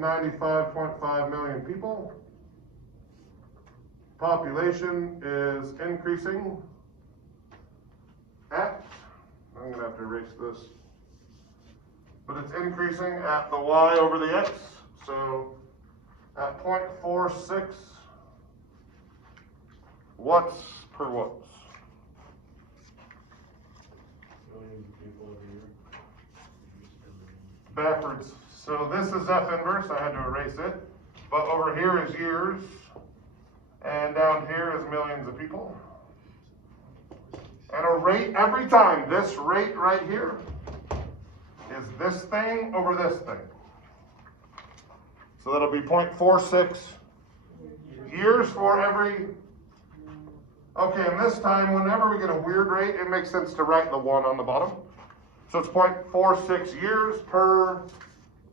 95.5 million people. Population is increasing at, I'm gonna have to erase this, but it's increasing at the y over the x, so at 0.46 watts per watts. Millions of people every year. Backwards. So this is F inverse, I had to erase it, but over here is years, and down here is millions of people. And a rate every time, this rate right here is this thing over this thing. So that'll be 0.46 years for every, okay, and this time, whenever we get a weird rate, it makes sense to write the 1 on the bottom. So it's 0.46 years per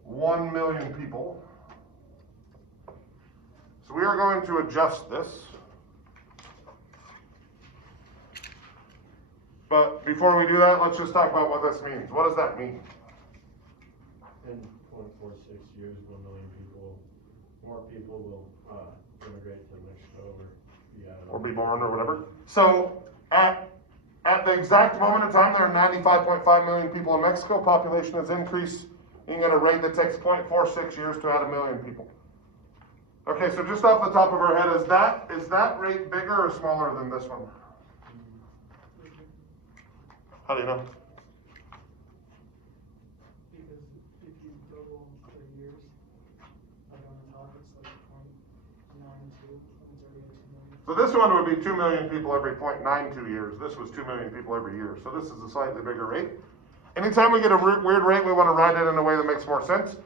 1 million people. So we are going to adjust this. But before we do that, let's just talk about what this means. What does that mean? In 0.46 years, 1 million people, more people will immigrate to Mexico or be born or whatever. So at the exact moment in time, there are 95.5 million people in Mexico. Population is increasing at a rate that takes 0.46 years to add 1 million people. Okay, so just off the top of our head, is that rate bigger or smaller than this one? How do you know? Because if you double the years, like on the top, it's like 0.92, it's already at 2 million. So this one would be 2 million people every 0.92 years. This was 2 million people every year. So this is a slightly bigger rate. Anytime we get a weird rate, we want to write it in a way that makes more sense.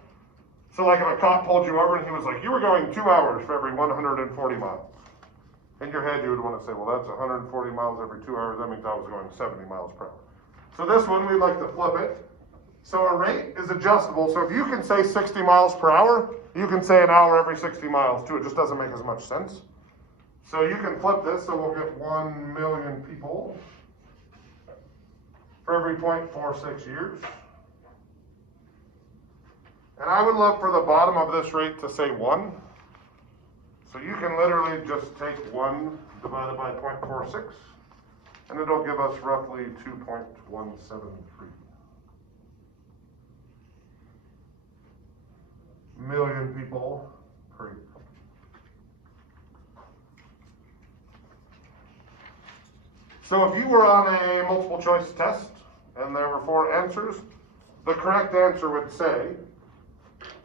So like if a cop pulled you over and he was like, you were going 2 hours for every 140 miles. In your head, you would want to say, well, that's 140 miles every 2 hours. That means I was going 70 miles per hour. So this one, we'd like to flip it. So a rate is adjustable. So if you can say 60 miles per hour, you can say an hour every 60 miles too. It just doesn't make as much sense. So you can flip this, so we'll get 1 million people for every 0.46 years. And I would love for the bottom of this rate to say 1. So you can literally just take 1 divided by 0.46, and it'll give us roughly 2.173 million people per year. So if you were on a multiple choice test and there were 4 answers, the correct answer would say,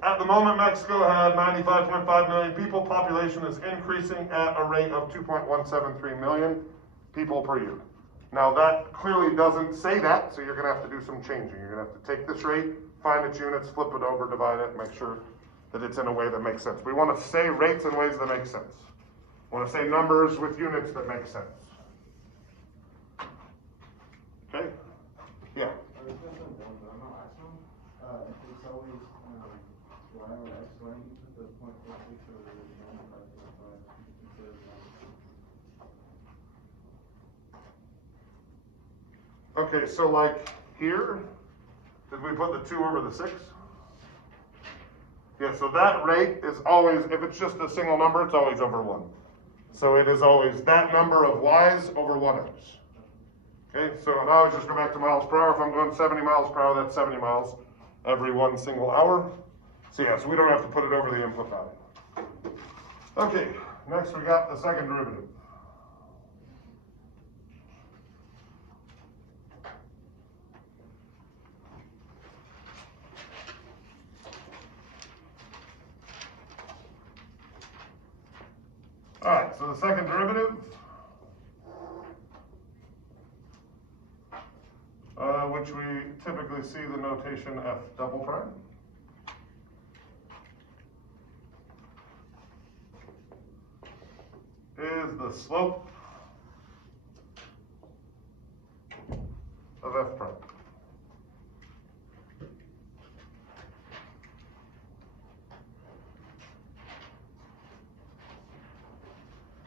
at the moment Mexico had 95.5 million people, population is increasing at a rate of 2.173 million people per year. Now that clearly doesn't say that, so you're going to have to do some changing. You're going to have to take this rate, find its units, flip it over, divide it, make sure that it's in a way that makes sense. We want to say rates in ways that make sense. We want to say numbers with units that make sense. Okay? Yeah. It's always y or x. Why don't you put the 0.46 over the 95.5 instead of 1? Okay, so like here, did we put the 2 over the 6? Yeah, so that rate is always, if it's just a single number, it's always over 1. So it is always that number of y's over 1x. Okay, so now I just go back to miles per hour. If I'm going 70 miles per hour, that's 70 miles every 1 single hour. So yeah, so we don't have to put it over the input value. Okay, next we got the second derivative. All right, so the second derivative, which we typically see the notation f double prime. Is the slope of f prime.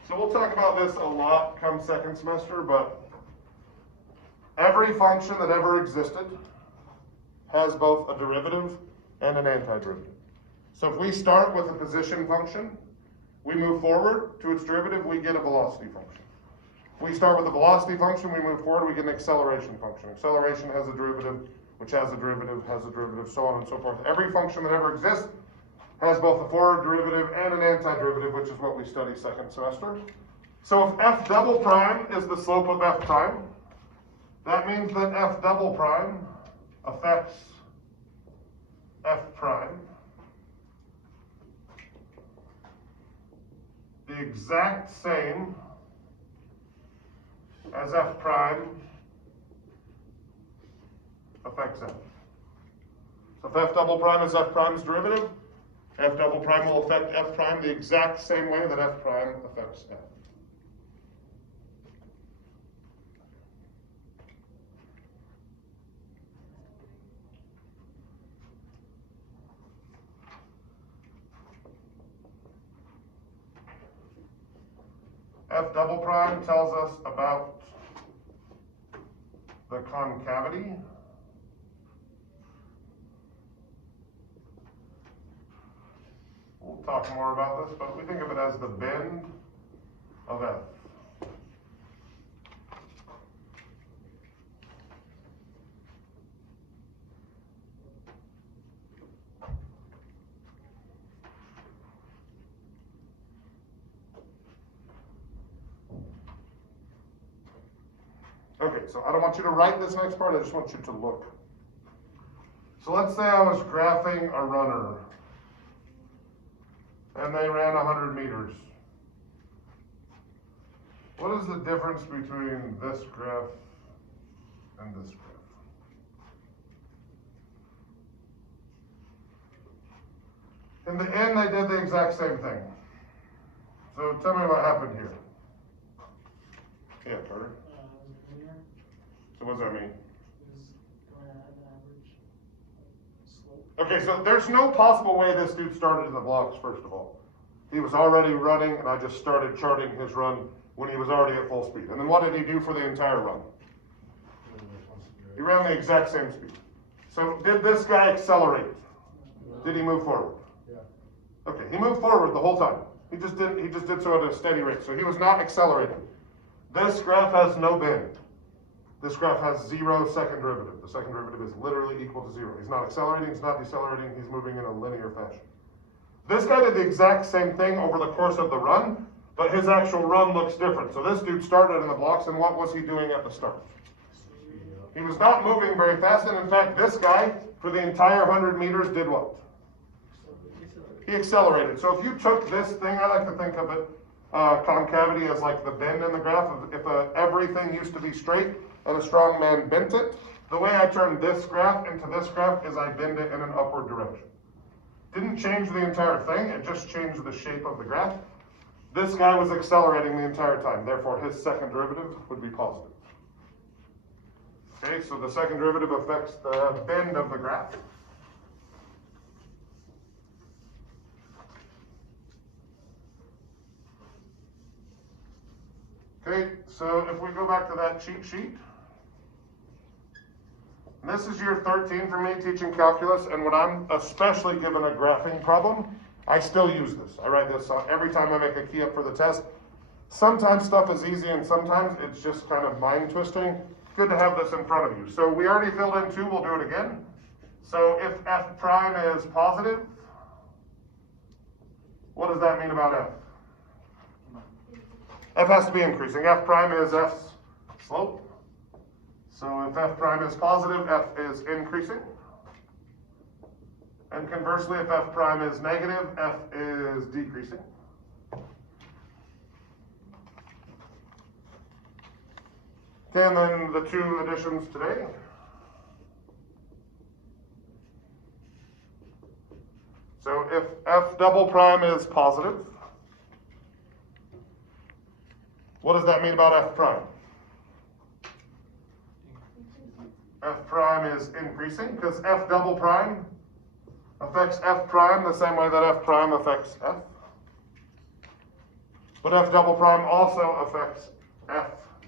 So we'll talk about this a lot come second semester, but every function that ever existed has both a derivative and an antiderivative. So if we start with a position function, we move forward to its derivative, we get a velocity function. If we start with a velocity function, we move forward, we get an acceleration function. Acceleration has a derivative, which has a derivative, so on and so forth. Every function that ever exists has both a forward derivative and an antiderivative, which is what we study second semester. So if f double prime is the slope of f prime, that means that f double prime affects f prime the exact same as f prime affects f. So if f double prime is f prime's derivative, f double prime will affect f prime the exact same way that f prime affects f. F double prime tells us about the concavity we'll talk more about this, but we think of it as the bend of F. Okay, so I don't want you to write this next part, I just want you to look. So let's say I was graphing a runner, and they ran 100 meters. What is the difference between this graph and this graph? In the end, they did the exact same thing. So tell me what happened here. Yeah, Carter. Linear So what does that mean? is going to have an average slope. Okay, so there's no possible way this dude started in the blocks, first of all. He was already running, and I just started charting his run when he was already at full speed. And then what did he do for the entire run? He ran the exact same speed. So did this guy accelerate? Did he move forward? Yeah. Okay, he moved forward the whole time. He just did so at a steady rate. So he was not accelerating. This graph has no bend. This graph has 0 second derivative. The second derivative is literally equal to 0. He's not accelerating, he's not decelerating, he's moving in a linear fashion. This guy did the exact same thing over the course of the run, but his actual run looks different. So this dude started in the blocks, and what was he doing at the start? He was not moving very fast, and in fact, this guy, for the entire 100 meters, did what? He accelerated. So if you took this thing, I like to think of it, concavity as like the bend in the graph. If everything used to be straight and a strong man bent it, the way I turn this graph into this graph is I bend it in an upward direction. Didn't change the entire thing, it just changed the shape of the graph. This guy was accelerating the entire time, therefore his second derivative would be positive. Okay, so the second derivative affects the bend of the graph. Okay, so if we go back to that cheat sheet, and this is year 13 for me teaching calculus, and when I'm especially given a graphing problem, I still use this. I write this every time I make a key up for the test. Sometimes stuff is easy and sometimes it's just kind of mind twisting. Good to have this in front of you. So we already filled in 2, we'll do it again. So if f prime is positive, what does that mean about f? F has to be increasing. F prime is f's slope. So if f prime is positive, f is increasing. And conversely, if f prime is negative, f is decreasing. Okay, and then the 2 additions today. So if f double prime is positive, what does that mean about f prime? F prime is increasing because f double prime affects f prime the same way that f prime affects f. But f double prime also affects f